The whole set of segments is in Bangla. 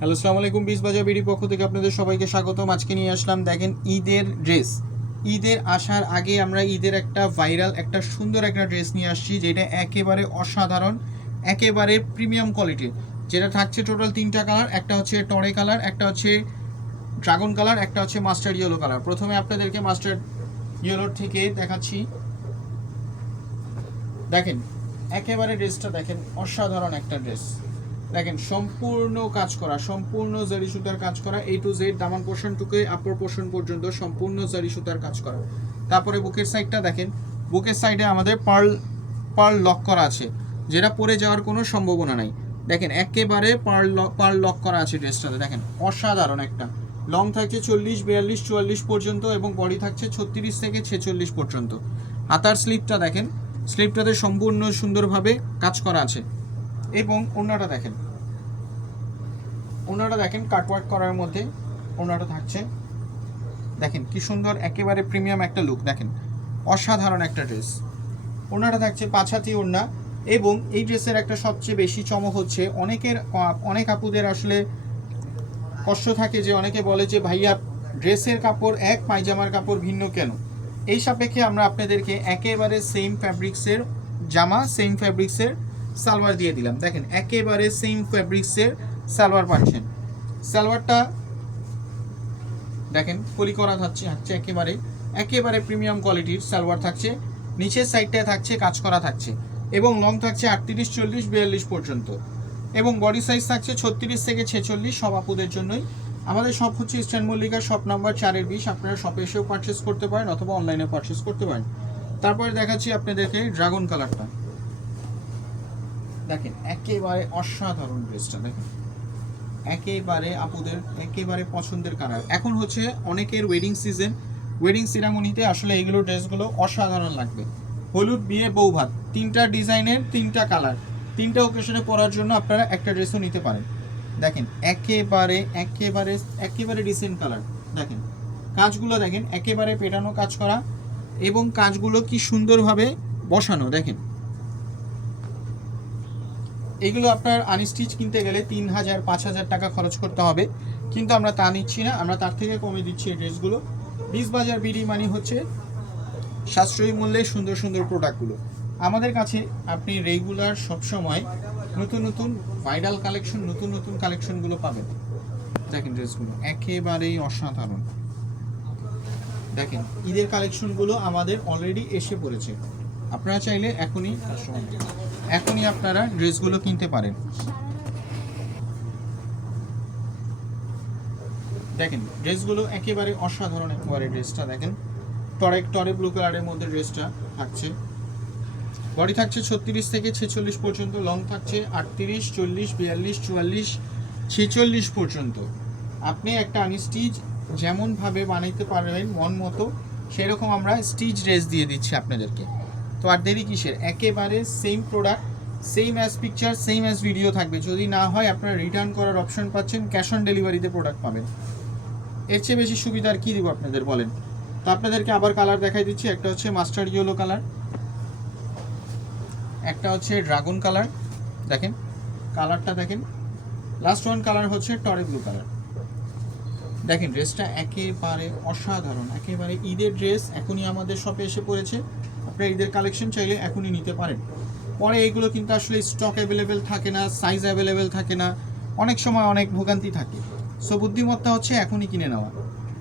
হ্যালো সালাম আলাইকুম বিশ বাজার বিডি পক্ষ থেকে আপনাদের সবাইকে স্বাগতম। আজকে নিয়ে আসলাম, দেখেন ঈদের ড্রেস। ঈদের আসার আগে আমরা ঈদের একটা ভাইরাল, একটা সুন্দর একটা ড্রেস নিয়ে আসছি, যেটা একেবারে অসাধারণ, একেবারে প্রিমিয়াম কোয়ালিটির। যেটা থাকছে টোটাল তিনটা কালার, একটা হচ্ছে টরে কালার, একটা হচ্ছে ড্রাগন কালার, একটা হচ্ছে মাস্টার্ড ইয়েলো কালার। প্রথমে আপনাদেরকে মাস্টার্ড ইয়েলোর থেকে দেখাচ্ছি। দেখেন, একেবারে ড্রেসটা দেখেন, অসাধারণ একটা ড্রেস। দেখেন, সম্পূর্ণ কাজ করা, সম্পূর্ণ জারি সুতার কাজ করা এ টু জেড দামান পোর্শন টুকে আপার পোর্শন পর্যন্ত সম্পূর্ণ জারি সুতার কাজ করা। তারপরে বুকের সাইডটা দেখেন, বুকের সাইডে আমাদের পার্ল পার্ল লক করা আছে, যেটা পরে যাওয়ার কোনো সম্ভাবনা নাই। দেখেন, একেবারে পার্ল পার্ল লক করা আছে ড্রেসটাতে দেখেন, অসাধারণ একটা। লং থাকছে চল্লিশ, বিয়াল্লিশ, চুয়াল্লিশ পর্যন্ত এবং বডি থাকছে ছত্রিশ থেকে ছেচল্লিশ পর্যন্ত। হাতার স্লিপটা দেখেন স্লিপটাতে সম্পূর্ণ সুন্দরভাবে কাজ করা আছে। এবং অন্যটা দেখেন ওনাটা দেখেন কাটওয়ার্ক করার মধ্যে ওনারা থাকছে দেখেন কি সুন্দর একেবারে প্রিমিয়াম একটা লুক দেখেন। অসাধারণ একটা ড্রেস ওনারা থাকছে পাছাতি ওড়না এবং এই ড্রেসের একটা সবচেয়ে বেশি চমক হচ্ছে, অনেকের অনেক আপুদের আসলে কষ্ট থাকে যে অনেকে বলে যে, ভাইয়া ড্রেসের কাপড় এক, পায়জামার কাপড় ভিন্ন কেন? এই সাপেক্ষে আমরা আপনাদেরকে একেবারে সেম ফ্যাব্রিক্সের জামা সেম ফ্যাব্রিক্সের সালোয়ার দিয়ে দিলাম। দেখেন, একেবারে সেম ফ্যাব্রিক্সের সালোয়ার পাচ্ছেন। সালোয়ারটা দেখেন কলি করা থাকছে হচ্ছে একেবারে একেবারে প্রিমিয়াম কোয়ালিটির সালোয়ার থাকছে, নিচের সাইডটায় থাকছে, কাজ করা থাকছে, এবং লং থাকছে আটত্রিশ, চল্লিশ, বিয়াল্লিশ পর্যন্ত। এবং বডি সাইজ থাকছে ছত্রিশ থেকে ছেচল্লিশ সব আপুদের জন্যই। আমাদের শপ হচ্ছে ইস্টার্ন মল্লিকা শপ নাম্বার চারের বিশ, আপনারা শপে এসেও পারচেস করতে পারেন অথবা অনলাইনে পারচেস করতে পারেন। তারপরে দেখাচ্ছি আপনাদেরকে ড্রাগন কালারটা দেখেন, একেবারে অসাধারণ ড্রেসটা দেখেন। একেবারে আপুদের, একেবারে পছন্দের কালার। এখন হচ্ছে অনেকের ওয়েডিং সিজন ওয়েডিং সিরামনিতে আসলে এইগুলো ড্রেসগুলো অসাধারণ লাগবে। হলুদ, বিয়ে, বৌভাত। তিনটা ডিজাইনের তিনটা কালার। তিনটা ওকেশনে পরার জন্য আপনারা একটা ড্রেসও নিতে পারেন। দেখেন, একেবারে একেবারে একেবারে ডিসেন্ট কালার। দেখেন, কাজগুলো দেখেন, একেবারে পেটানো কাজ করা এবং কাজগুলো কি সুন্দরভাবে বসানো। দেখেন এগুলো আপনার আনস্টিচ কিনতে গেলে তিন হাজার, পাঁচ হাজার টাকা খরচ করতে হবে। কিন্তু আমরা তা নিচ্ছি না, আমরা তার থেকে কমে দিচ্ছি এই ড্রেসগুলো। বিশ বাজার বিডি মানি হচ্ছে সাশ্রয়ী মূল্যে সুন্দর সুন্দর প্রোডাক্টগুলো আমাদের কাছে আপনি রেগুলার সবসময় নতুন নতুন ভাইরাল কালেকশন নতুন নতুন কালেকশনগুলো পাবেন। দেখেন ড্রেসগুলো, একেবারেই অসাধারণ। দেখেন, ঈদের কালেকশনগুলো আমাদের অলরেডি এসে পড়েছে। আপনারা চাইলে এখনই এখনই আপনারা ড্রেসগুলো কিনতে পারেন। দেখেন, ড্রেসগুলো একেবারে অসাধারণ একেবারে ড্রেসটা দেখেন। টরে টরে ব্লু কালারের মধ্যে ড্রেসটা থাকছে। বডি থাকছে ছত্রিশ থেকে ছেচল্লিশ পর্যন্ত লং থাকছে আটত্রিশ, চল্লিশ, বিয়াল্লিশ, চুয়াল্লিশ, ছেচল্লিশ পর্যন্ত। আপনি একটা আনস্টিচ যেমনভাবে বানাইতে পারবেন মন মতো, সেরকম আমরা স্টিচ ড্রেস দিয়ে দিচ্ছি আপনাদেরকে। তো আর দেরি কিসের? একেবারে same product same as picture same as video থাকবে। যদি না হয়, আপনারা রিটার্ন করার অপশন পাচ্ছেন ক্যাশ অন ডেলিভারিতে প্রোডাক্ট পাবেন। এর চেয়ে বেশি সুবিধা আর কী দিব আপনাদের, বলেন? তো আপনাদেরকে আবার কালার দেখাই দিচ্ছি। একটা হচ্ছে মাস্টার্ড ইয়েলো কালার একটা হচ্ছে ড্রাগন কালার দেখেন কালারটা দেখেন। লাস্ট ওয়ান কালার হচ্ছে টরে ব্লু কালার দেখেন ড্রেসটা একেবারে অসাধারণ, একেবারে ঈদের ড্রেস এখনই আমাদের শপে এসে পড়েছে। আপনারা এদের কালেকশন চাইলে এখনই নিতে পারেন। পরে এগুলো কিন্তু আসলে স্টক অ্যাভেলেবেল থাকে না সাইজ অ্যাভেলেবেল থাকে না, অনেক সময় অনেক ভোগান্তি থাকে। সো বুদ্ধিমত্তা হচ্ছে এখনই কিনে নেওয়া।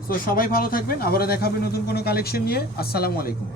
সো সবাই ভালো থাকবেন, আবারও দেখাবে নতুন কোনো কালেকশন নিয়ে। আসসালামু আলাইকুম।